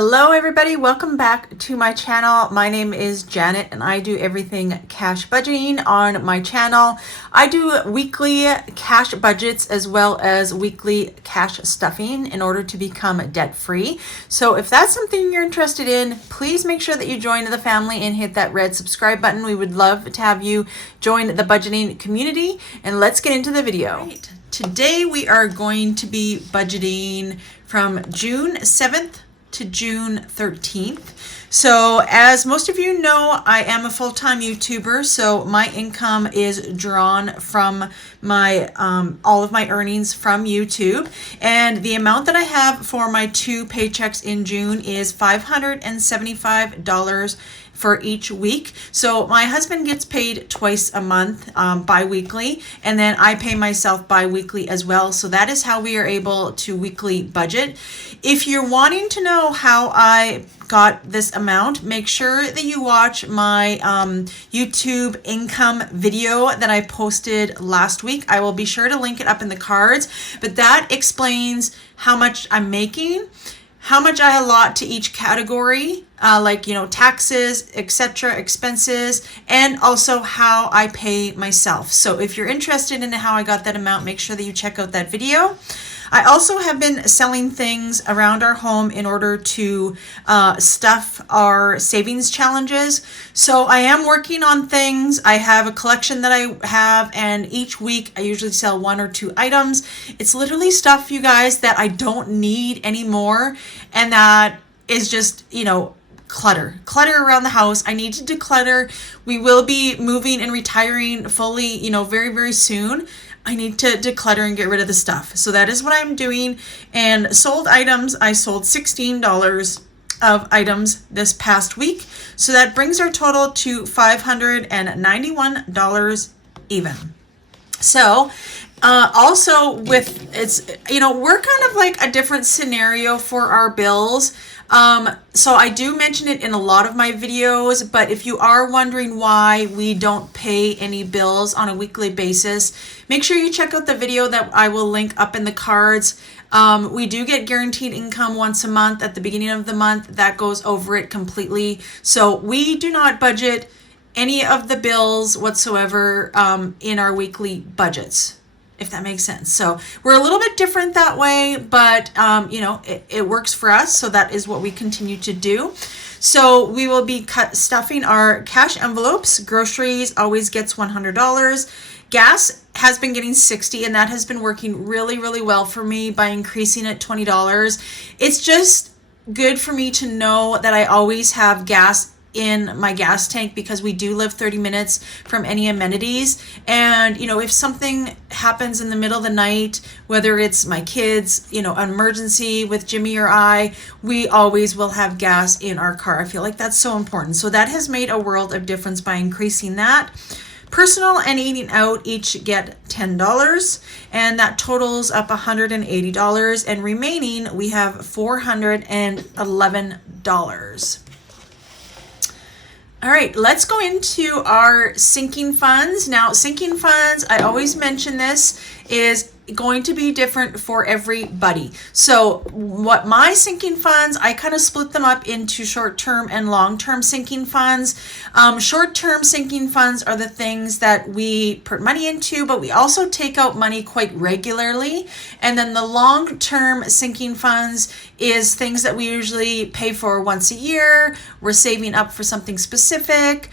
Hello everybody, welcome back to my channel. My name is Janet and I do everything cash budgeting on my channel. I do weekly cash budgets as well as weekly cash stuffing in order to become debt free. So if that's something you're interested in, please make sure that you join the family and hit that red subscribe button. We would love to have you join the budgeting community, and let's get into the video. Right. Today we are going to be budgeting from June 7th to June 13th. So as most of you know, I am a full-time YouTuber, so my income is drawn from my all of my earnings from YouTube, and the amount that I have for my 2 paychecks in June is $575 for each week. So my husband gets paid twice a month, bi-weekly, and then I pay myself bi-weekly as well. So that is how we are able to weekly budget. If you're wanting to know how I got this amount, make sure that you watch my YouTube income video that I posted last week. I will be sure to link it up in the cards, but that explains how much I'm making, how much I allot to each category, like, taxes, etc., expenses, and also how I pay myself. So if you're interested in how I got that amount, make sure that you check out that video. I also have been selling things around our home in order to stuff our savings challenges. So I am working on things. I have a collection that I have, and each week I usually sell 1 or 2 items. It's literally stuff, you guys, that I don't need anymore, and that is just, clutter around the house. I need to declutter. We will be moving and retiring fully, very, very soon. I need to declutter and get rid of the stuff. So that is what I'm doing. And sold items, I sold $16 of items this past week. So that brings our total to $591 even. So also with we're kind of like a different scenario for our bills. So I do mention it in a lot of my videos, but if you are wondering why we don't pay any bills on a weekly basis, make sure you check out the video that I will link up in the cards. We do get guaranteed income once a month at the beginning of the month. That goes over it completely. So we do not budget any of the bills whatsoever in our weekly budgets, if that makes sense. So we're a little bit different that way, but it works for us. So that is what we continue to do. So we will be stuffing our cash envelopes. Groceries always gets $100. Gas has been getting $60, and that has been working really, really well for me by increasing it $20. It's just good for me to know that I always have gas in my gas tank, because we do live 30 minutes from any amenities. And if something happens in the middle of the night, whether it's my kids, an emergency with Jimmy or I, we always will have gas in our car. I feel like that's so important. So that has made a world of difference by increasing that. Personal and eating out each get $10, and that totals up $180, and remaining we have $411. All right, let's go into our sinking funds. Now, sinking funds, I always mention this, is going to be different for everybody. So what my sinking funds, I kind of split them up into short-term and long-term sinking funds. Short-term sinking funds are the things that we put money into, but we also take out money quite regularly. And then the long-term sinking funds is things that we usually pay for once a year. We're saving up for something specific.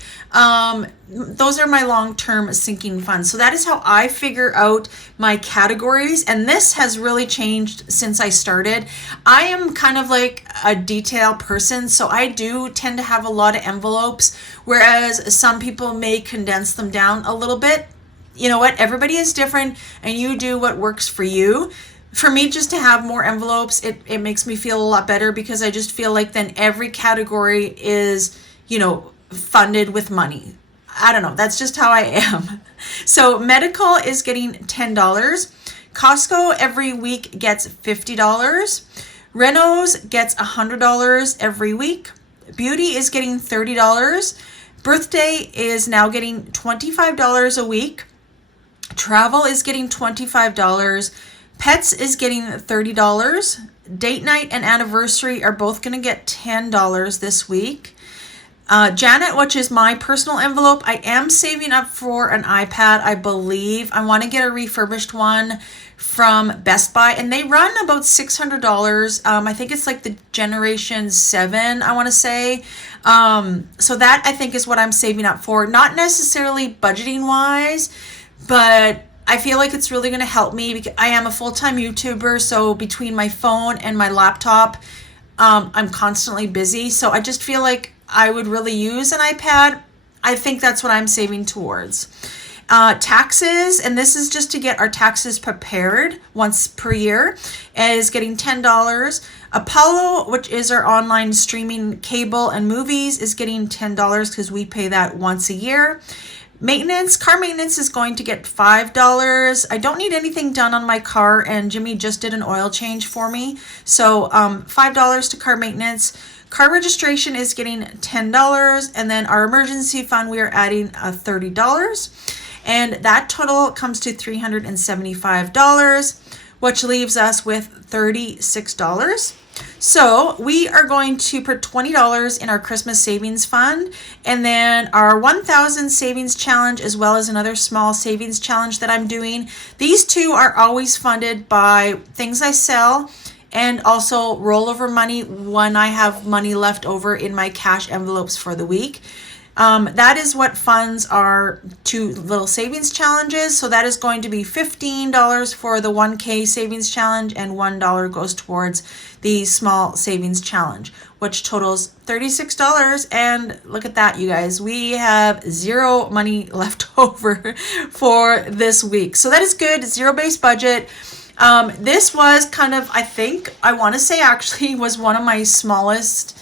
Those are my long-term sinking funds. So that is how I figure out my categories, and this has really changed since I started. I am kind of like a detail person, so I do tend to have a lot of envelopes, whereas some people may condense them down a little bit. You know what? Everybody is different, and you do what works for you. For me, just to have more envelopes, it makes me feel a lot better, because I just feel like then every category is, funded with money. I don't know. That's just how I am. So medical is getting $10. Costco every week gets $50. Renos gets $100 every week. Beauty is getting $30. Birthday is now getting $25 a week. Travel is getting $25. Pets is getting $30. Date night and anniversary are both going to get $10 this week. Janet, which is my personal envelope, I am saving up for an iPad, I believe. I want to get a refurbished one from Best Buy, and they run about $600. I think it's like the Generation 7, I want to say. So that I think is what I'm saving up for. Not necessarily budgeting wise, but I feel like it's really going to help me because I am a full-time YouTuber. So between my phone and my laptop, I'm constantly busy. So I just feel like I would really use an iPad. I think that's what I'm saving towards. Taxes, and this is just to get our taxes prepared once per year, is getting $10. Apollo, which is our online streaming cable and movies, is getting $10 because we pay that once a year. Maintenance, car maintenance is going to get $5. I don't need anything done on my car, and Jimmy just did an oil change for me. So $5 to car maintenance. Car registration is getting $10, and then our emergency fund, we are adding $30. And that total comes to $375, which leaves us with $36. So we are going to put $20 in our Christmas savings fund, and then our 1,000 savings challenge, as well as another small savings challenge that I'm doing. These two are always funded by things I sell and also rollover money when I have money left over in my cash envelopes for the week. That is what funds our two little savings challenges. So that is going to be $15 for the 1K savings challenge, and $1 goes towards the small savings challenge, which totals $36. And look at that, you guys. We have zero money left over for this week. So that is good. Zero-based budget. This was kind of, I want to say actually was one of my smallest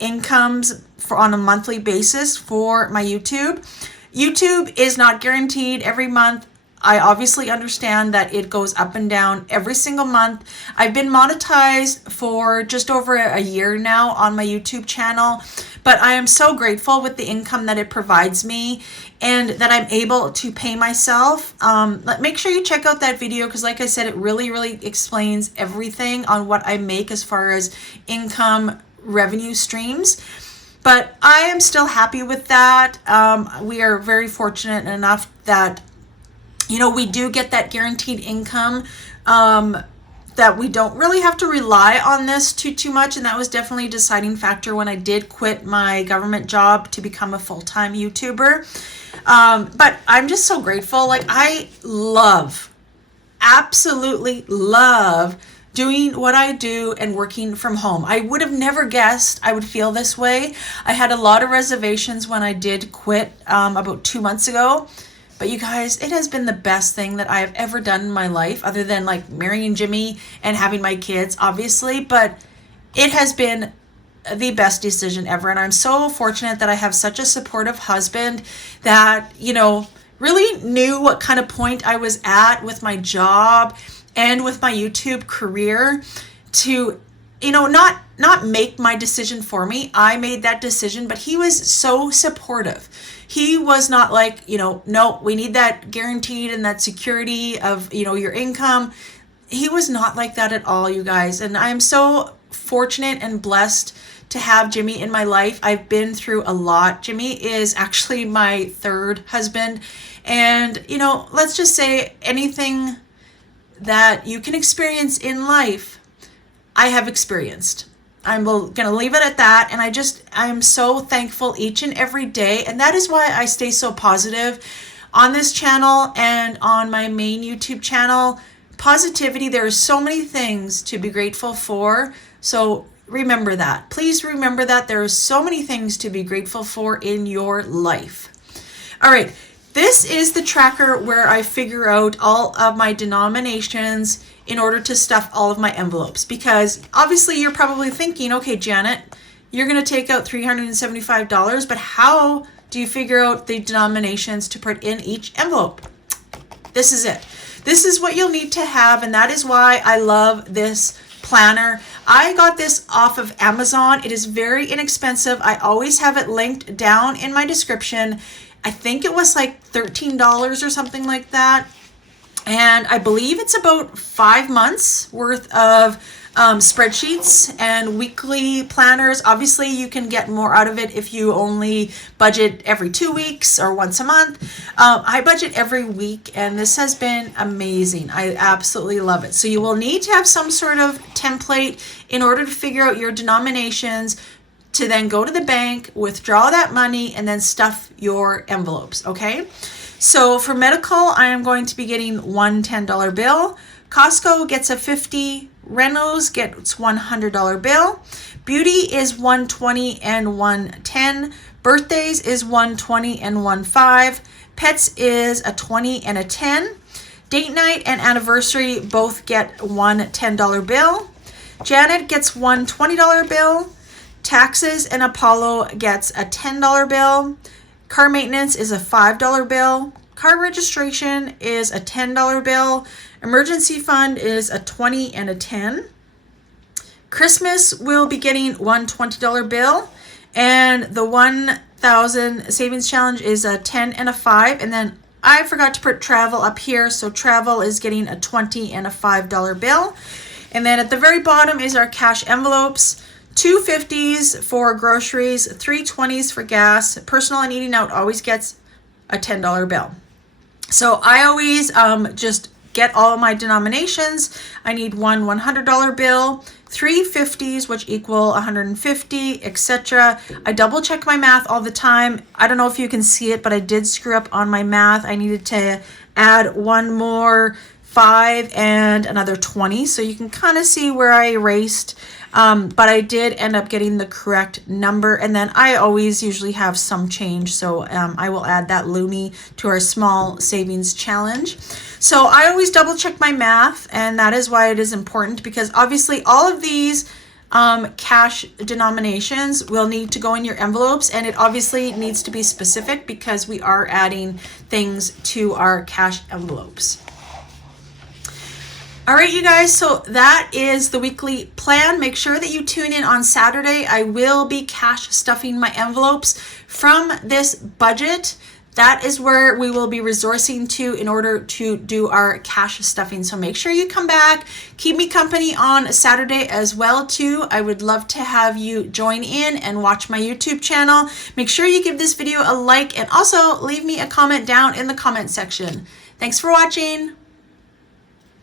incomes on a monthly basis for my YouTube. YouTube is not guaranteed every month. I obviously understand that it goes up and down every single month. I've been monetized for just over a year now on my YouTube channel, but I am so grateful with the income that it provides me and that I'm able to pay myself. Make sure you check out that video because like I said, it really, really explains everything on what I make as far as income revenue streams. But I am still happy with that. We are very fortunate enough that, we do get that guaranteed income, that we don't really have to rely on this too much. And that was definitely a deciding factor when I did quit my government job to become a full-time YouTuber. But I'm just so grateful. Like I absolutely love doing what I do and working from home. I would have never guessed I would feel this way. I had a lot of reservations when I did quit about 2 months ago. But you guys, it has been the best thing that I have ever done in my life, other than like marrying Jimmy and having my kids, obviously. But it has been the best decision ever. And I'm so fortunate that I have such a supportive husband that, really knew what kind of point I was at with my job and with my YouTube career to, not make my decision for me. I made that decision, but he was so supportive. He was not like, no, we need that guaranteed and that security of, your income. He was not like that at all, you guys. And I'm so fortunate and blessed to have Jimmy in my life. I've been through a lot. Jimmy is actually my third husband. And, let's just say anything that you can experience in life, I have experienced. I'm going to leave it at that. And I'm so thankful each and every day. And that is why I stay so positive on this channel and on my main YouTube channel. Positivity, there are so many things to be grateful for. So remember that. Please remember that there are so many things to be grateful for in your life. All right. This is the tracker where I figure out all of my denominations in order to stuff all of my envelopes. Because obviously you're probably thinking, okay, Janet, you're going to take out $375, but how do you figure out the denominations to put in each envelope? This is it. This is what you'll need to have, and that is why I love this planner. I got this off of Amazon. It is very inexpensive. I always have it linked down in my description. I think it was like $13 or something like that. And I believe it's about 5 months worth of spreadsheets and weekly planners. Obviously, you can get more out of it if you only budget every 2 weeks or once a month. I budget every week, and this has been amazing. I absolutely love it. So you will need to have some sort of template in order to figure out your denominations, to then go to the bank, withdraw that money, and then stuff your envelopes, okay? So for medical, I am going to be getting one $10 bill. Costco gets a $50, Renos gets $100 bill. Beauty is $120 and $110. Birthdays is $120 and $1.05. Pets is a $20 and a $10. Date night and anniversary both get one $10 bill. Janet gets one $20 bill. Taxes and Apollo gets a $10 bill. Car maintenance is a $5 bill. Car registration is a $10 bill. Emergency fund is a $20 and a $10. Christmas will be getting one $20 bill. And the 1,000 savings challenge is a 10 and a 5. And then I forgot to put travel up here. So travel is getting a 20 and a $5 bill. And then at the very bottom is our cash envelopes. 2 50s for groceries, 3 20s for gas. Personal and eating out always gets a $10 bill. So I always just get all of my denominations. I need one $100 bill, 3 50s, which equal 150, etc. I double check my math all the time. I don't know if you can see it, but I did screw up on my math. I needed to add one more 5 and another 20. So you can kind of see where I erased. But I did end up getting the correct number, and then I always usually have some change, so I will add that loonie to our small savings challenge. So I always double check my math, and that is why it is important, because obviously all of these cash denominations will need to go in your envelopes, and it obviously needs to be specific because we are adding things to our cash envelopes. All right, you guys, so that is the weekly plan. Make sure that you tune in on Saturday. I will be cash stuffing my envelopes from this budget. That is where we will be resourcing to in order to do our cash stuffing. So make sure you come back. Keep me company on Saturday as well, too. I would love to have you join in and watch my YouTube channel. Make sure you give this video a like and also leave me a comment down in the comment section. Thanks for watching.